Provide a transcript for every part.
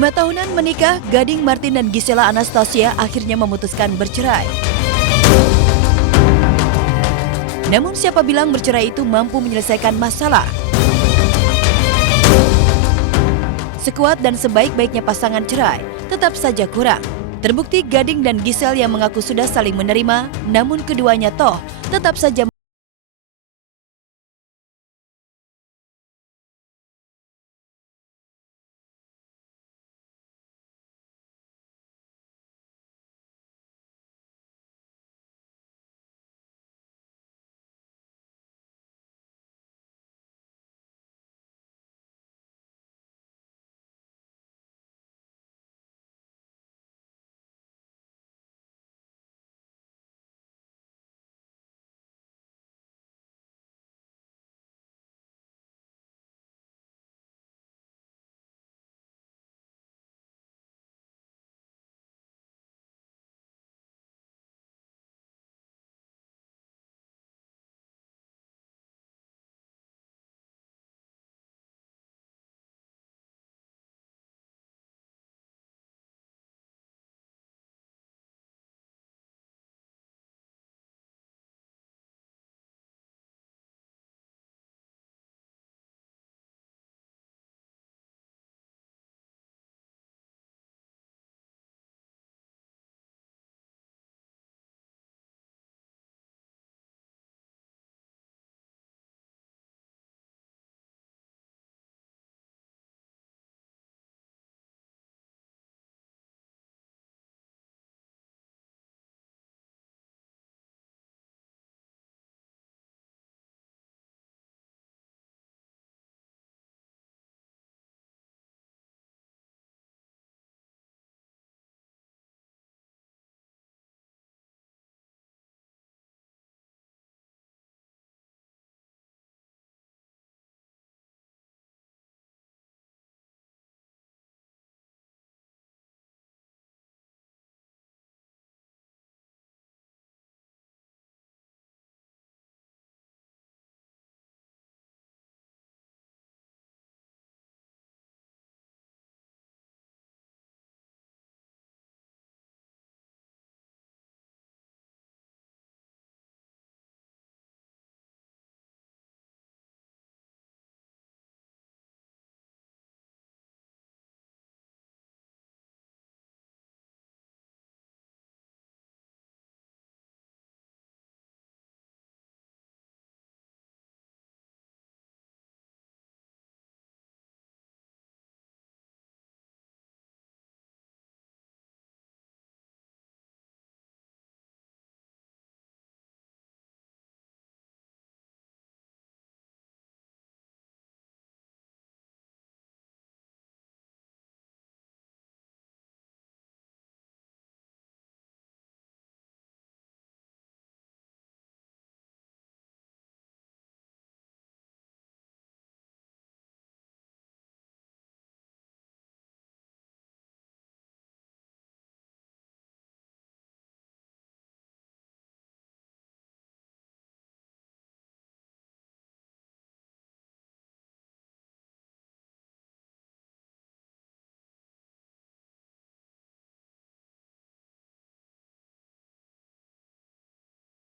5 tahunan menikah, Gading Martin dan Gisela Anastasia akhirnya memutuskan bercerai. Namun siapa bilang bercerai itu mampu menyelesaikan masalah? Sekuat dan sebaik-baiknya pasangan cerai, tetap saja kurang. Terbukti Gading dan Gisel yang mengaku sudah saling menerima, namun keduanya toh tetap saja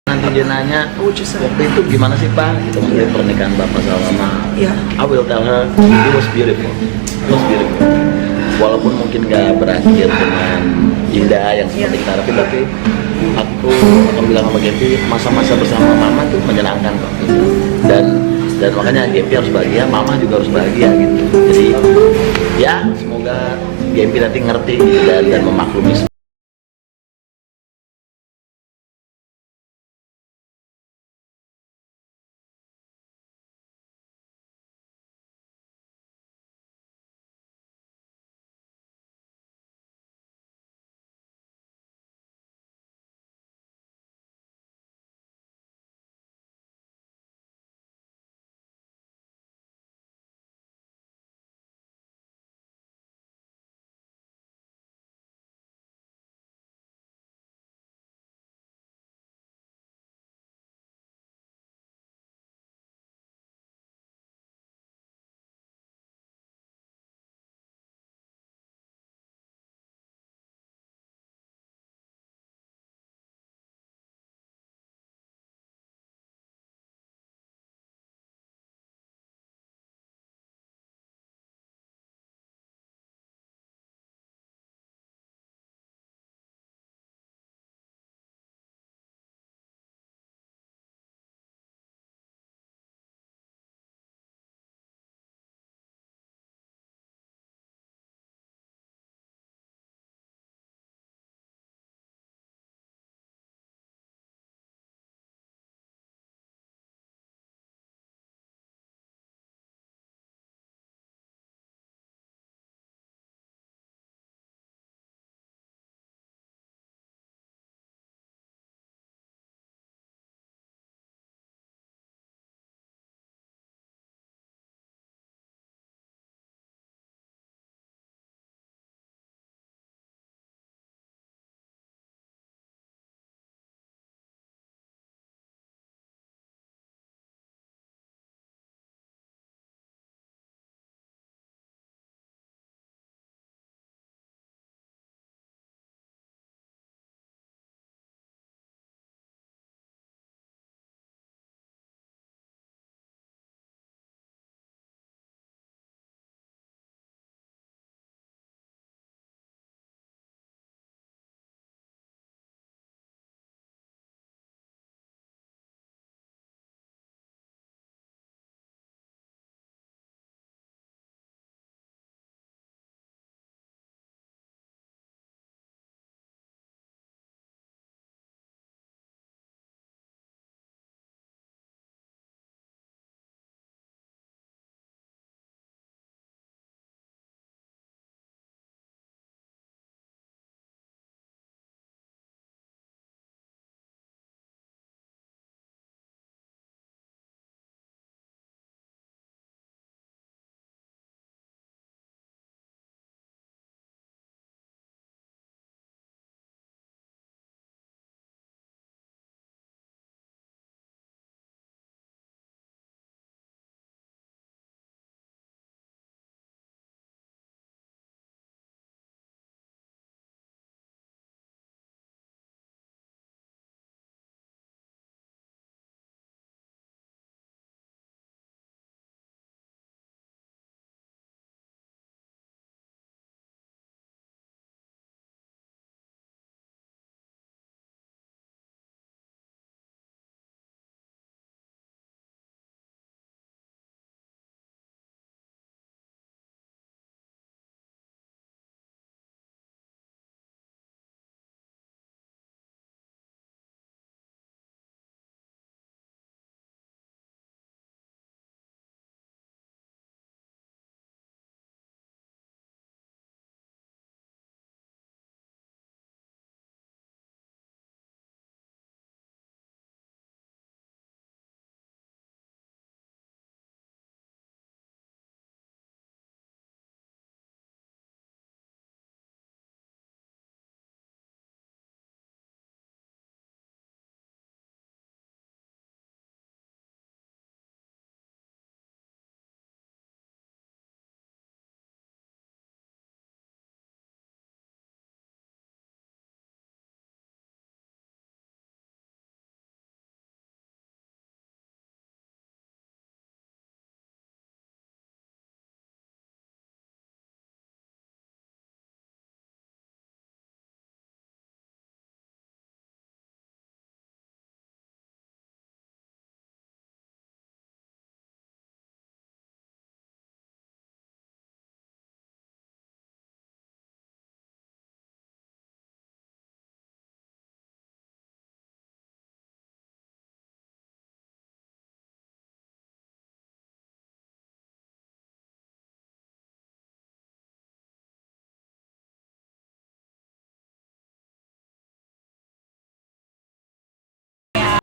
nanti dia nanya, waktu itu gimana sih Pak? Gitu mengenai pernikahan Bapak sama Mama. I will tell her, it was beautiful. It was beautiful. Walaupun mungkin gak berakhir dengan indah yang seperti kita harapin, tapi aku akan bilang sama Gempi, masa-masa bersama Mama tuh menyenangkan kok. Dan makanya Gempi harus bahagia, Mama juga harus bahagia gitu. Jadi ya semoga Gempi nanti ngerti gitu, dan memaklumi.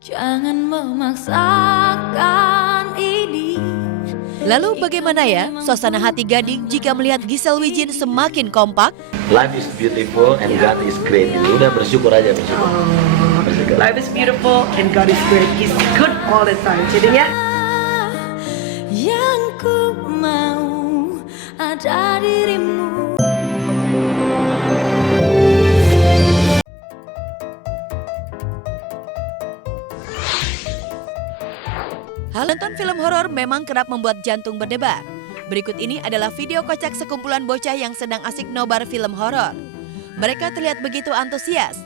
Jangan memaksakan ini. Lalu bagaimana ya suasana hati Gading jika melihat Giselle Wijin semakin kompak? Life is beautiful and God is great. Udah bersyukur aja, bersyukur. Bersyukur. Life is beautiful and God is great. He's good all the time. Jadinya Yang ku mau ada dirimu. Hal nonton film horor memang kerap membuat jantung berdebar. Berikut ini adalah video kocak sekumpulan bocah yang sedang asik nobar film horor. Mereka terlihat begitu antusias.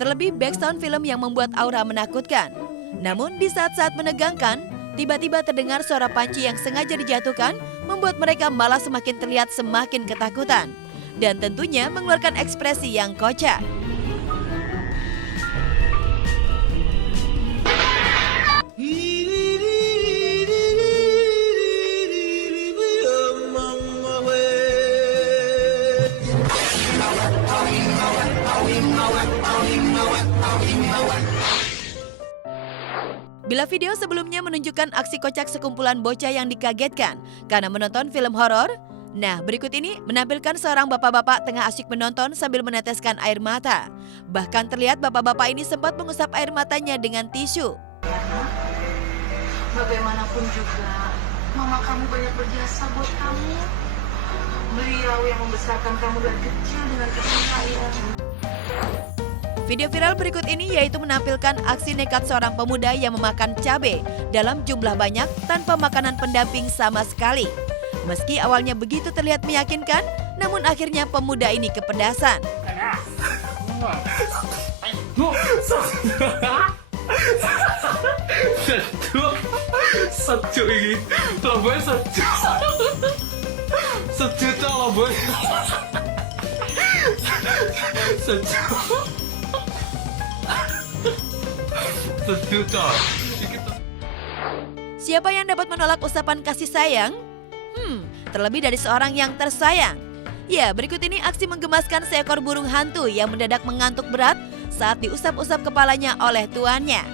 Terlebih background film yang membuat aura menakutkan. Namun di saat-saat menegangkan, tiba-tiba terdengar suara panci yang sengaja dijatuhkan, membuat mereka malah semakin terlihat semakin ketakutan. Dan tentunya mengeluarkan ekspresi yang kocak. Bila video sebelumnya menunjukkan aksi kocak sekumpulan bocah yang dikagetkan karena menonton film horor, nah berikut ini menampilkan seorang bapak-bapak tengah asyik menonton sambil meneteskan air mata. Bahkan terlihat bapak-bapak ini sempat mengusap air matanya dengan tisu. Bagaimanapun juga, mama kamu banyak berjasa buat kamu. Beliau yang membesarkan kamu dari kecil dengan kasih sayang. Video viral berikut ini yaitu menampilkan aksi nekat seorang pemuda yang memakan cabai dalam jumlah banyak tanpa makanan pendamping sama sekali. Meski awalnya begitu terlihat meyakinkan, namun akhirnya pemuda ini kepedasan. Sejuk ini, lambai sejuk. Sejuk tak lambai. Sejuk. Sejuk tak. Siapa yang dapat menolak usapan kasih sayang? Terlebih dari seorang yang tersayang. Ya, berikut ini aksi menggemaskan seekor burung hantu yang mendadak mengantuk berat saat diusap-usap kepalanya oleh tuannya.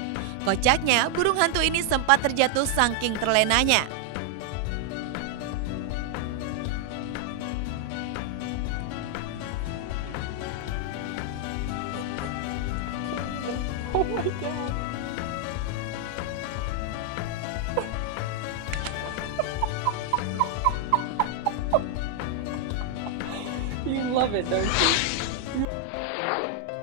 Kocaknya, burung hantu ini sempat terjatuh saking terlenanya. you love it, don't you?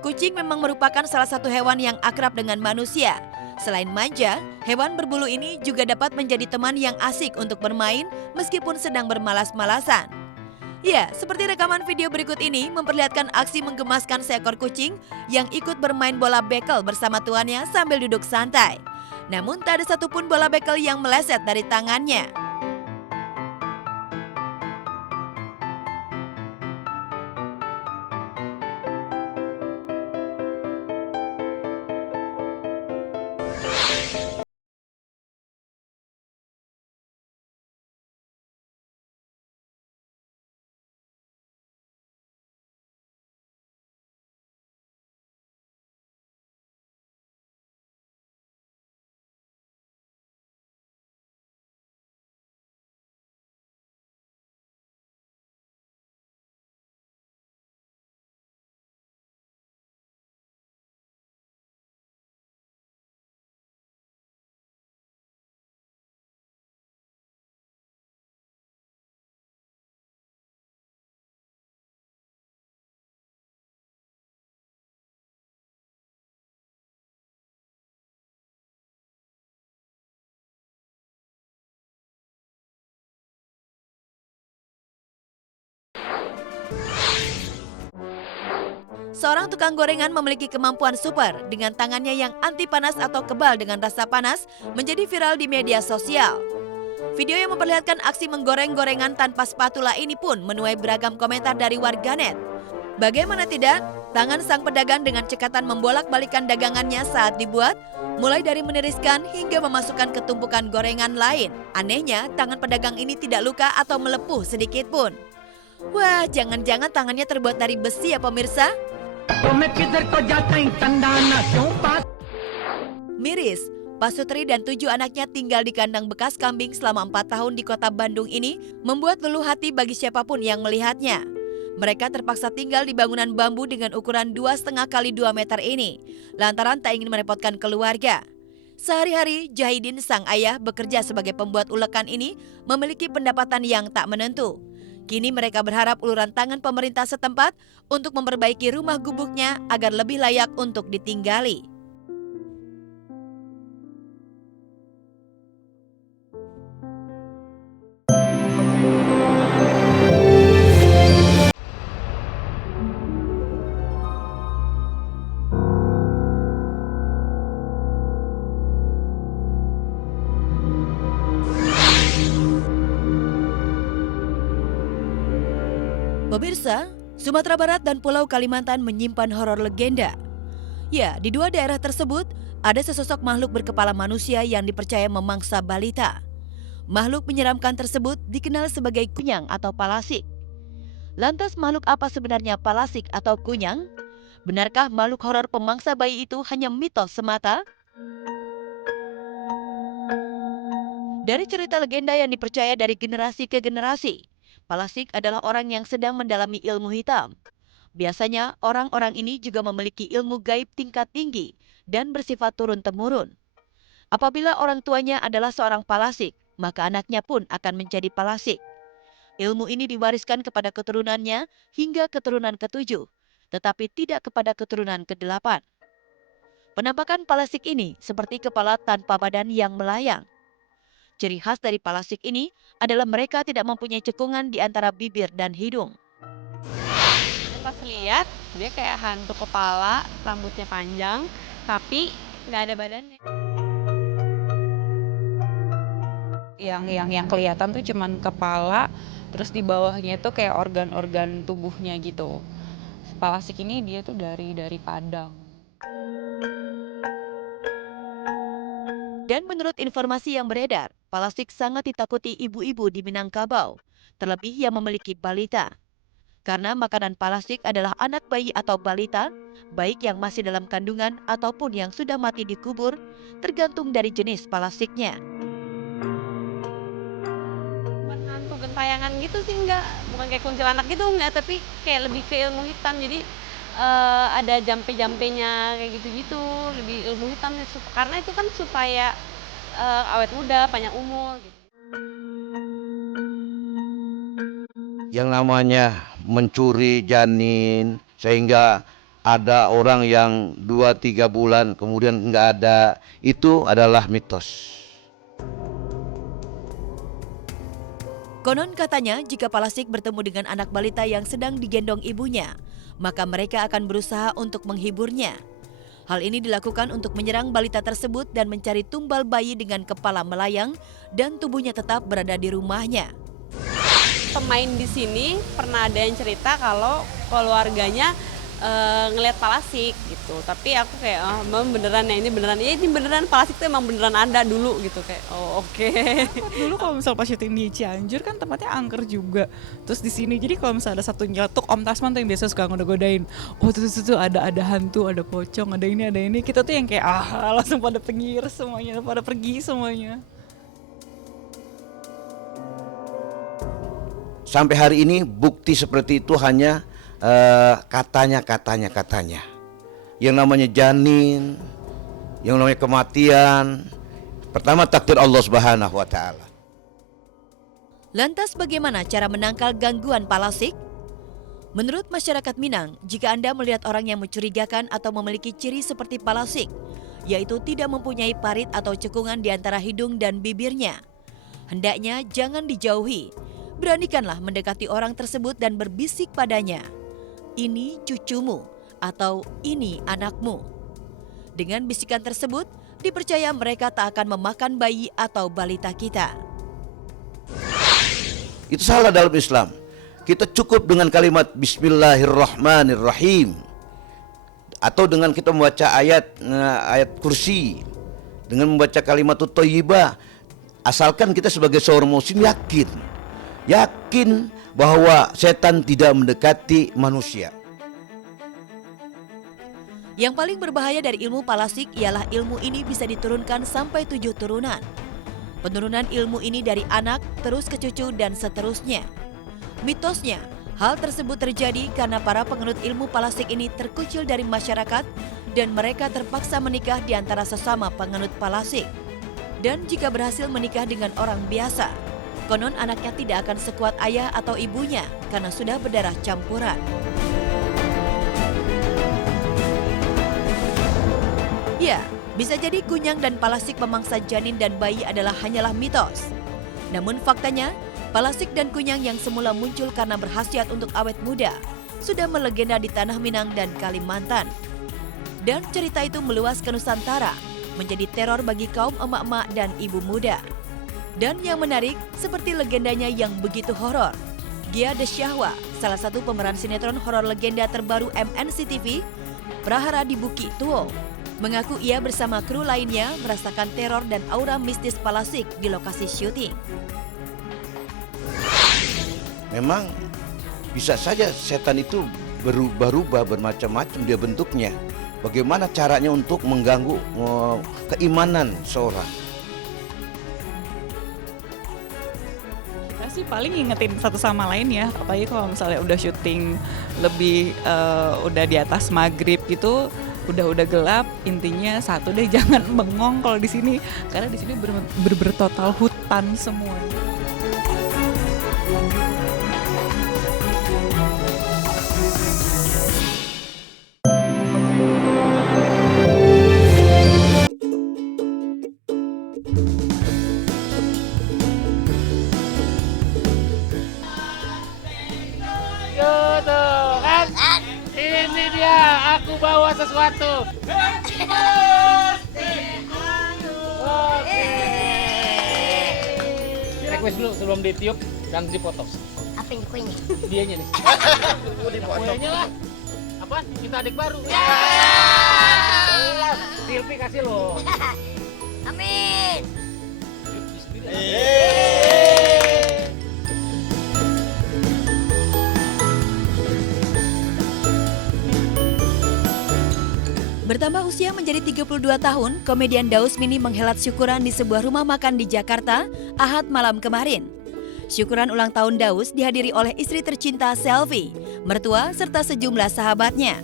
Kucing memang merupakan salah satu hewan yang akrab dengan manusia. Selain manja, hewan berbulu ini juga dapat menjadi teman yang asik untuk bermain meskipun sedang bermalas-malasan. Ya, seperti rekaman video berikut ini memperlihatkan aksi menggemaskan seekor kucing yang ikut bermain bola bekel bersama tuannya sambil duduk santai. Namun tak ada satupun bola bekel yang meleset dari tangannya. Seorang tukang gorengan memiliki kemampuan super dengan tangannya yang anti panas atau kebal dengan rasa panas menjadi viral di media sosial. Video yang memperlihatkan aksi menggoreng gorengan tanpa spatula ini pun menuai beragam komentar dari warganet. Bagaimana tidak, tangan sang pedagang dengan cekatan membolak-balikan dagangannya saat dibuat, mulai dari meniriskan hingga memasukkan ke tumpukan gorengan lain. Anehnya, tangan pedagang ini tidak luka atau melepuh sedikit pun. Wah, jangan-jangan tangannya terbuat dari besi ya pemirsa? Miris, Pak Sutri dan 7 anaknya tinggal di kandang bekas kambing selama 4 tahun di kota Bandung ini membuat luluh hati bagi siapapun yang melihatnya. Mereka terpaksa tinggal di bangunan bambu dengan ukuran 2,5 kali 2 meter ini, lantaran tak ingin merepotkan keluarga. Sehari-hari, Jahidin sang ayah bekerja sebagai pembuat ulekan ini memiliki pendapatan yang tak menentu. Kini mereka berharap uluran tangan pemerintah setempat untuk memperbaiki rumah gubuknya agar lebih layak untuk ditinggali. Pemirsa, Sumatera Barat dan Pulau Kalimantan menyimpan horor legenda. Ya, di 2 daerah tersebut ada sesosok makhluk berkepala manusia yang dipercaya memangsa balita. Makhluk menyeramkan tersebut dikenal sebagai kunyang atau palasik. Lantas makhluk apa sebenarnya palasik atau kunyang? Benarkah makhluk horor pemangsa bayi itu hanya mitos semata? Dari cerita legenda yang dipercaya dari generasi ke generasi, palasik adalah orang yang sedang mendalami ilmu hitam. Biasanya orang-orang ini juga memiliki ilmu gaib tingkat tinggi dan bersifat turun-temurun. Apabila orang tuanya adalah seorang palasik, maka anaknya pun akan menjadi palasik. Ilmu ini diwariskan kepada keturunannya hingga keturunan ke-7, tetapi tidak kepada keturunan ke-8. Penampakan palasik ini seperti kepala tanpa badan yang melayang. Ciri khas dari palasik ini adalah mereka tidak mempunyai cekungan di antara bibir dan hidung. Pas lihat dia kayak hantu kepala, rambutnya panjang, tapi nggak ada badannya. Yang kelihatan tuh cuman kepala, terus di bawahnya itu kayak organ-organ tubuhnya gitu. Palasik ini dia tuh dari Padang. Dan menurut informasi yang beredar, palasik sangat ditakuti ibu-ibu di Minangkabau, terlebih yang memiliki balita. Karena makanan palasik adalah anak bayi atau balita, baik yang masih dalam kandungan ataupun yang sudah mati dikubur, tergantung dari jenis palasiknya. Bukan hantu gentayangan gitu sih enggak, bukan kayak kuntilanak gitu enggak, tapi kayak lebih ke ilmu hitam. Jadi ada jampe-jampenya kayak gitu-gitu, lebih ilmu hitam karena itu kan supaya awet muda, panjang umur gitu. Yang namanya mencuri janin sehingga ada orang yang 2-3 bulan kemudian nggak ada, itu adalah mitos. Konon katanya jika palasik bertemu dengan anak balita yang sedang digendong ibunya, maka mereka akan berusaha untuk menghiburnya. Hal ini dilakukan untuk menyerang balita tersebut dan mencari tumbal bayi dengan kepala melayang dan tubuhnya tetap berada di rumahnya. Pemain di sini pernah ada yang cerita kalau keluarganya ngelihat palasik gitu, tapi aku kayak beneran ya, ini beneran palasik itu emang beneran ada dulu gitu, kayak oke. Dulu kalau misal pas syuting di Cianjur kan tempatnya angker juga. Terus di sini jadi kalau misal ada satu nyeletuk, Om Tasman tuh yang biasa suka ngoda-godain. Oh tuh ada hantu, ada pocong, ada ini. Kita tuh yang kayak langsung pada pengir semuanya, pada pergi semuanya. Sampai hari ini bukti seperti itu hanya katanya. Yang namanya janin, yang namanya kematian, pertama takdir Allah Subhanahu wa taala. Lantas bagaimana cara menangkal gangguan palasik? Menurut masyarakat Minang, jika Anda melihat orang yang mencurigakan atau memiliki ciri seperti palasik, yaitu tidak mempunyai parit atau cekungan di antara hidung dan bibirnya, hendaknya jangan dijauhi. Beranikanlah mendekati orang tersebut dan berbisik padanya, "Ini cucumu," atau "Ini anakmu." Dengan bisikan tersebut, dipercaya mereka tak akan memakan bayi atau balita kita. Itu salah dalam Islam. Kita cukup dengan kalimat Bismillahirrahmanirrahim, atau dengan kita membaca ayat kursi, dengan membaca kalimat thayyibah, asalkan kita sebagai seorang muslim yakin bahwa setan tidak mendekati manusia. Yang paling berbahaya dari ilmu palasik ialah ilmu ini bisa diturunkan sampai 7 turunan. Penurunan ilmu ini dari anak, terus ke cucu, dan seterusnya. Mitosnya, hal tersebut terjadi karena para penganut ilmu palasik ini terkucil dari masyarakat dan mereka terpaksa menikah di antara sesama penganut palasik. Dan jika berhasil menikah dengan orang biasa, konon anaknya tidak akan sekuat ayah atau ibunya karena sudah berdarah campuran. Ya, bisa jadi kunyang dan palasik memangsa janin dan bayi hanyalah mitos. Namun faktanya, palasik dan kunyang yang semula muncul karena berkhasiat untuk awet muda sudah melegenda di Tanah Minang dan Kalimantan. Dan cerita itu meluas ke Nusantara, menjadi teror bagi kaum emak-emak dan ibu muda. Dan yang menarik, seperti legendanya yang begitu horor. Gia Desyahwa, salah satu pemeran sinetron horor legenda terbaru MNCTV, Prahara di Bukit Tuo, mengaku ia bersama kru lainnya merasakan teror dan aura mistis palasik di lokasi syuting. Memang bisa saja setan itu berubah-ubah bermacam-macam dia bentuknya. Bagaimana caranya untuk mengganggu keimanan seorang? Kita sih paling ngingetin satu sama lain ya, apalagi kalau misalnya udah syuting lebih udah di atas maghrib gitu, udah gelap, intinya satu deh, jangan bengong kalau di sini karena di sini total hutan semua. Ini dia, aku bawa sesuatu. Request dulu sebelum ditiup dan dipotong. Apa yang kuenya? Dianya nih. Kuenya lah. Apa? Kita adik baru. Silvi kasih lo. Amin. Bertambah usia menjadi 32 tahun, komedian Daus Mini menghelat syukuran di sebuah rumah makan di Jakarta, Ahad malam kemarin. Syukuran ulang tahun Daus dihadiri oleh istri tercinta Selvi, mertua, serta sejumlah sahabatnya.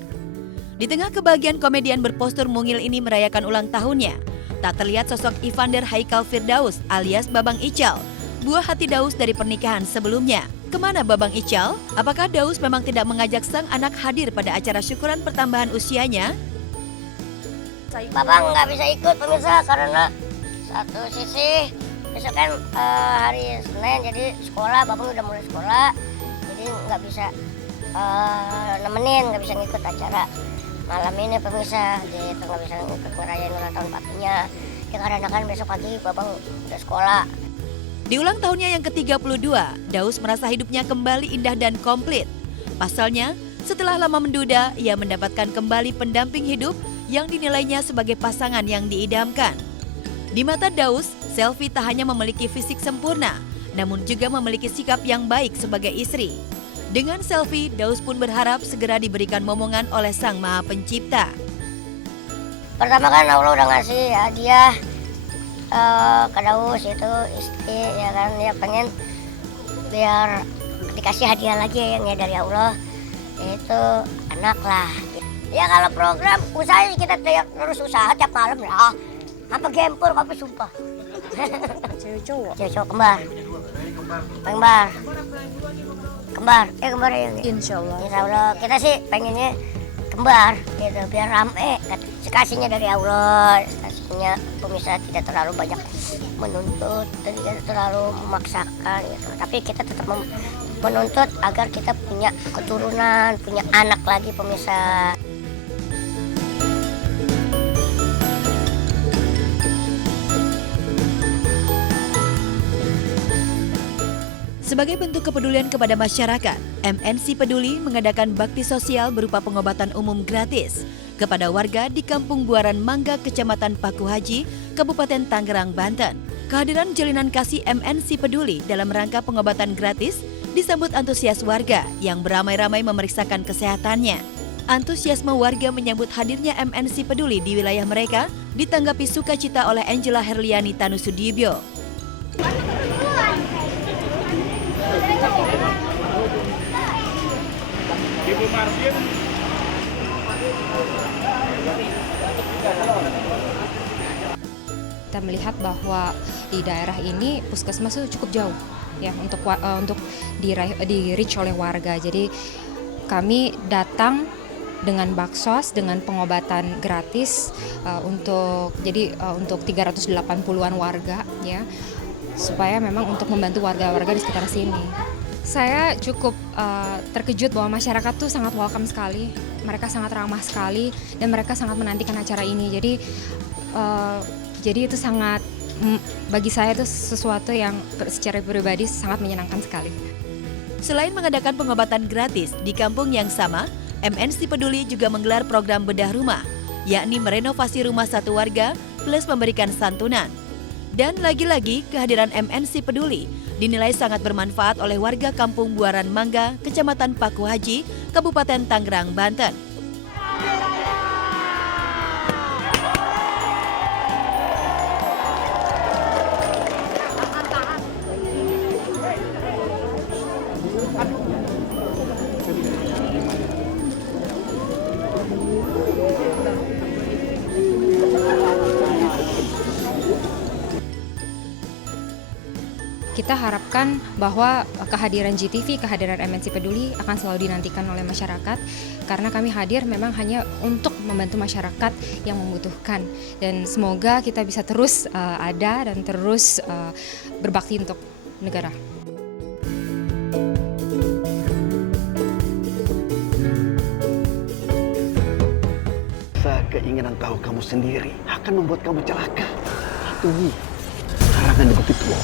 Di tengah kebahagiaan komedian berpostur mungil ini merayakan ulang tahunnya, tak terlihat sosok Evander Haikal Firdaus alias Babang Ical, buah hati Daus dari pernikahan sebelumnya. Kemana Babang Ical? Apakah Daus memang tidak mengajak sang anak hadir pada acara syukuran pertambahan usianya? Babang nggak bisa ikut pemirsa karena satu sisi besok kan hari Senin jadi sekolah, Babang udah mulai sekolah jadi nggak bisa nemenin, nggak bisa ngikut acara malam ini pemirsa, gitu nggak bisa ngikut ngerayain ulang tahun papinya ya karena kan besok pagi Babang udah sekolah. Di ulang tahunnya yang ke-32, Daus merasa hidupnya kembali indah dan komplit. Pasalnya, setelah lama menduda, ia mendapatkan kembali pendamping hidup yang dinilainya sebagai pasangan yang diidamkan. Di mata Daus, Selvi tak hanya memiliki fisik sempurna, namun juga memiliki sikap yang baik sebagai istri. Dengan Selvi, Daus pun berharap segera diberikan momongan oleh Sang Maha Pencipta. Pertama kan Allah udah ngasih hadiah ke Daus itu istri ya kan, ya pengen biar dikasih hadiah lagi yang dari Allah itu anak lah. Ya kalau program usaha kita terus usaha tiap malam lah. Apa gempur kopi sumpah. Cewek cowok. Cewek cowok kembar. Kembar. Kembar ya. Insya Allah. Insya Allah kita sih pengennya kembar gitu biar rame. Kasihnya dari Allah. Kasihnya pemirsa tidak terlalu banyak menuntut, tidak terlalu memaksakan gitu. Tapi kita tetap menuntut agar kita punya keturunan, punya anak lagi pemirsa. Sebagai bentuk kepedulian kepada masyarakat, MNC Peduli mengadakan bakti sosial berupa pengobatan umum gratis kepada warga di Kampung Buaran Mangga, Kecamatan Paku Haji, Kabupaten Tangerang, Banten. Kehadiran jalinan kasih MNC Peduli dalam rangka pengobatan gratis disambut antusias warga yang beramai-ramai memeriksakan kesehatannya. Antusiasme warga menyambut hadirnya MNC Peduli di wilayah mereka ditanggapi sukacita oleh Angela Herliani Tanusudibyo. Kita melihat bahwa di daerah ini puskesmas itu cukup jauh ya untuk di reach oleh warga. Jadi kami datang dengan baksos, dengan pengobatan gratis untuk 380-an warga ya, supaya memang untuk membantu warga-warga di sekitar sini. Saya cukup terkejut bahwa masyarakat tuh sangat welcome sekali, mereka sangat ramah sekali dan mereka sangat menantikan acara ini. Jadi itu sangat, bagi saya itu sesuatu yang secara pribadi sangat menyenangkan sekali. Selain mengadakan pengobatan gratis di kampung yang sama, MNC Peduli juga menggelar program bedah rumah, yakni merenovasi rumah satu warga plus memberikan santunan. Dan lagi-lagi kehadiran MNC Peduli dinilai sangat bermanfaat oleh warga Kampung Buaran Mangga, Kecamatan Paku Haji, Kabupaten Tangerang, Banten. Kita harapkan bahwa kehadiran GTV, kehadiran MNC Peduli akan selalu dinantikan oleh masyarakat, karena kami hadir memang hanya untuk membantu masyarakat yang membutuhkan. Dan semoga kita bisa terus ada dan terus berbakti untuk negara. Keinginan tahu kamu sendiri akan membuat kamu celaka. Tunggu, karangan di Bukit Tua.